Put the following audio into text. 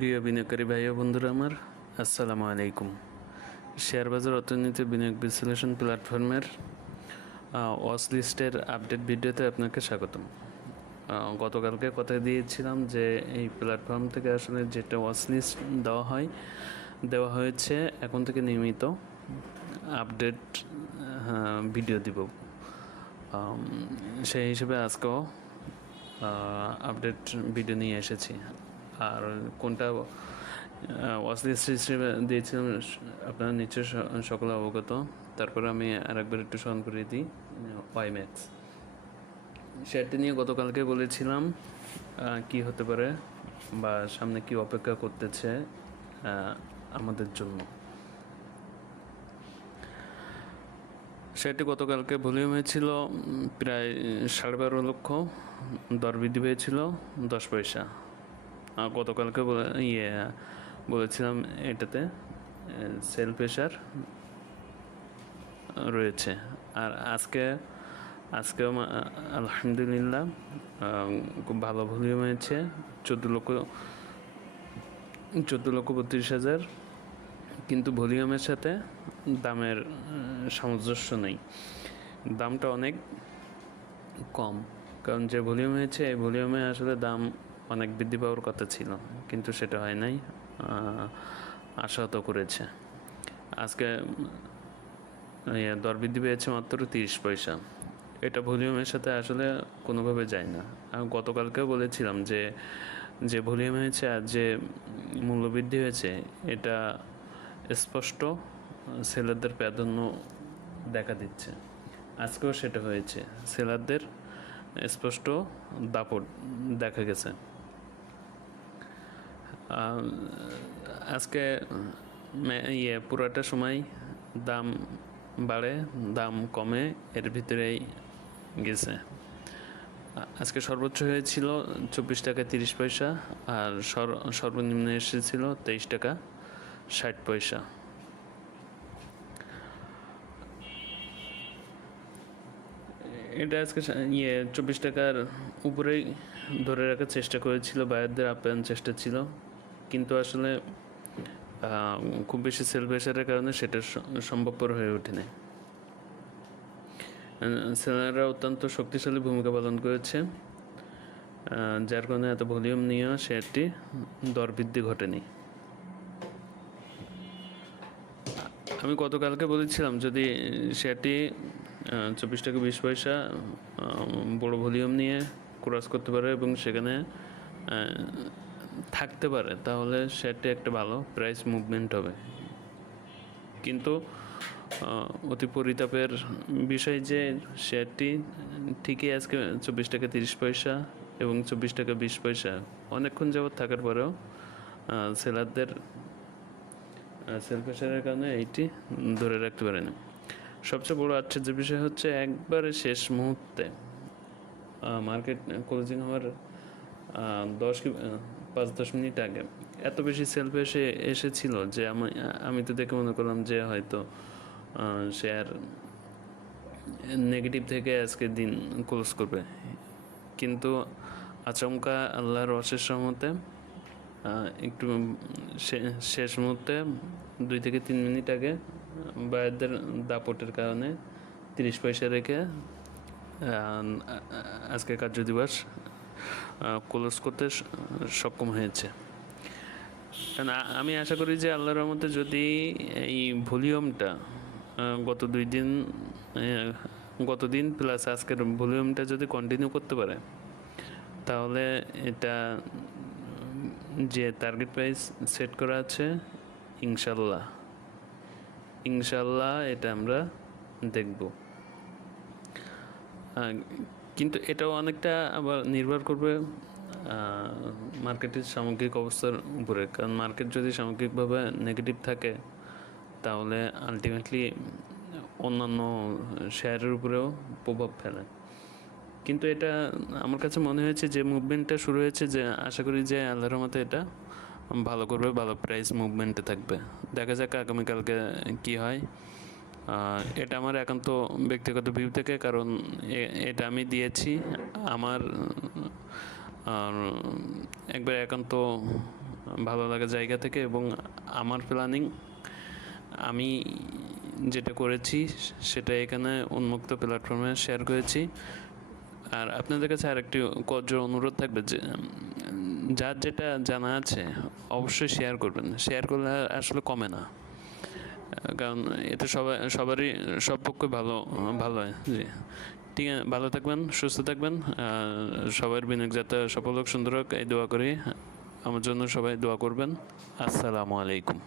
প্রিয় বিনিয়োগকারী ভাই ও বন্ধুরা আমার, আসসালামু আলাইকুম। শেয়ার বাজার অর্থনীতি বিনিয়োগ বিশ্লেষণ প্ল্যাটফর্মের ওয়াচ লিস্টের আপডেট ভিডিওতে আপনাকে স্বাগতম। গতকালকে কথা দিয়েছিলাম যে এই প্ল্যাটফর্ম থেকে আসলে যেটা ওয়াচ লিস্ট দেওয়া হয়, দেওয়া হয়েছে, এখন থেকে নিয়মিত আপডেট ভিডিও দিব। সেই হিসেবে আজকেও আপডেট ভিডিও নিয়ে এসেছি। আর কোনটা ওয়াচ লিস্ট হিসেবে দিয়েছিলাম, আপনার স- সকলে অবগত। তারপরে আমি আরেকবার একটু স্মরণ করে দিই ওয়াই ম্যাক্স শেয়ারটি নিয়ে গতকালকে বলেছিলাম কি হতে পারে বা সামনে কি অপেক্ষা করতেছে আমাদের জন্য। সেটি গতকালকে ভলিউম হয়েছিল প্রায় সাড়ে বারো লক্ষ দর বৃদ্ধি পেয়েছিল, দশ পয়সা। গতকালকে ইয়ে বলেছিলাম এটাতে সেল প্রেশার রয়েছে। আর আজকে আজকে আলহামদুলিল্লাহ খুব ভালো ভলিউম হয়েছে। চোদ্দ লক্ষ চোদ্দ লক্ষ বত্রিশ হাজার। কিন্তু ভলিউমের সাথে দামের সামঞ্জস্য নেই। দামটা অনেক কম। কারণ যে ভলিউম হয়েছে, এই ভলিউমে আসলে দাম অনেক বৃদ্ধি পাওয়ার কথা ছিল কিন্তু সেটা হয় নাই আশাহত করেছে। আজকে ইয়ে, দর বৃদ্ধি পেয়েছে মাত্র তিরিশ পয়সা। এটা ভলিউমের সাথে আসলে কোনোভাবে যায় না। আমি গতকালকেও বলেছিলাম যে যে ভলিউম হয়েছে আর যে মূল্য বৃদ্ধি হয়েছে এটা স্পষ্ট সেলারদের প্রাধান্য দেখা দিচ্ছে। আজকেও সেটা হয়েছে। সেলারদের স্পষ্ট দাপট দেখা গেছে। আজকে ইয়ে পুরোটা সময় দাম বাড়ে, দাম কমে, এর ভিতরেই গেছে। আজকে সর্বোচ্চ হয়েছিল চব্বিশ টাকা তিরিশ পয়সা, আর সর- সর্বনিম্ন এসেছিল তেইশ টাকা ষাট পয়সা। এটা আজকে ইয়ে চব্বিশ টাকার উপরেই ধরে রাখার চেষ্টা করেছিল, বায়ারদের আপ্যায়ন চেষ্টা ছিল। কিন্তু আসলে খুব বেশি সেল প্রেশারের কারণে সেটা সম্ভবপর হয়ে ওঠেনি সেলাররা অত্যন্ত শক্তিশালী ভূমিকা পালন করেছে যার কারণে এত ভলিউম নিয়েও শেয়ারটি দর বৃদ্ধি ঘটেনি। আমি গতকালকে বলেছিলাম, যদি শেয়ারটি চব্বিশ টাকা বিশ পয়সা বড় ভলিউম নিয়ে ক্রস করতে পারে এবং সেখানে থাকতে পারে, তাহলে শেয়ারটি একটা ভালো প্রাইস মুভমেন্ট হবে। কিন্তু অতি পরিতাপের বিষয় যে শেয়ারটি ঠিকই আজকে চব্বিশ টাকা তিরিশ পয়সা এবং চব্বিশ টাকা বিশ পয়সা, অনেকক্ষণ যাবৎ থাকার পরেও সেলারদের সেল প্রেশারের কারণে এইটি ধরে রাখতে পারেনি। সবচেয়ে বড় আশ্চর্য বিষয় হচ্ছে একবারে শেষ মুহূর্তে মার্কেট ক্লোজিং হওয়ার দশ পাঁচ দশ মিনিট আগে। এত বেশি সেলফ এসে, এসেছিল যে আমি আমি তো দেখে মনে করলাম যে হয়তো সে আর নেগেটিভ থেকে আজকে দিন ক্লোজ করবে। কিন্তু আচমকা আল্লাহর অশেষ সহমতে একটু শেষ মুহূর্তে দুই থেকে তিন মিনিট আগে বায়ারদের দাপটের কারণে তিরিশ পয়সা রেখে আজকে কার্য দিবস ক্লোজ করতে সক্ষম হয়েছে। আমি আশা করি যে আল্লাহর রহমতে যদি এই ভলিউমটা গত দুই দিন গত দিন প্লাস আজকের ভলিউমটা যদি কন্টিনিউ করতে পারে, তাহলে এটা, যে টার্গেট প্রাইস সেট করা আছে ইনশাল্লাহ ইনশাল্লাহ এটা আমরা দেখব। কিন্তু এটাও অনেকটা আবার নির্ভর করবে মার্কেটের সামগ্রিক অবস্থার উপরে। কারণ মার্কেট যদি সামগ্রিকভাবে নেগেটিভ থাকে, তাহলে আলটিমেটলি অন্যান্য শেয়ারের উপরেও প্রভাব ফেলে। কিন্তু এটা আমার কাছে মনে হয়েছে যে মুভমেন্টটা শুরু হয়েছে যে, আশা করি যে আল্লাহর মতো এটা ভালো করবে, ভালো প্রাইস মুভমেন্টে থাকবে। দেখা যাক আগামীকালকে কী হয়। এটা আমার একান্ত ব্যক্তিগত ভিউ থেকে, কারণ এটা আমি দিয়েছি। আমার একবার একান্ত ভালো লাগার জায়গা থেকে এবং আমার প্ল্যানিং আমি যেটা করেছি, সেটা এখানে উন্মুক্ত প্ল্যাটফর্মে শেয়ার করেছি। আর আপনাদের কাছে আরেকটি কজ্র অনুরোধ থাকবে যে, যার যেটা জানা আছে, অবশ্যই শেয়ার করবেন। শেয়ার করলে আসলে কমে না। কারণ এতে সবাই, সবারই, সব পক্ষে ভালো ভালো হয়, জি। ঠিক আছে, ভালো থাকবেন, সুস্থ থাকবেন সবার বিনিয়োগ যাতে সফল হোক, সুন্দর হোক, এই দোয়া করি। আমার জন্য সবাই দোয়া করবেন। আসসালামু আলাইকুম।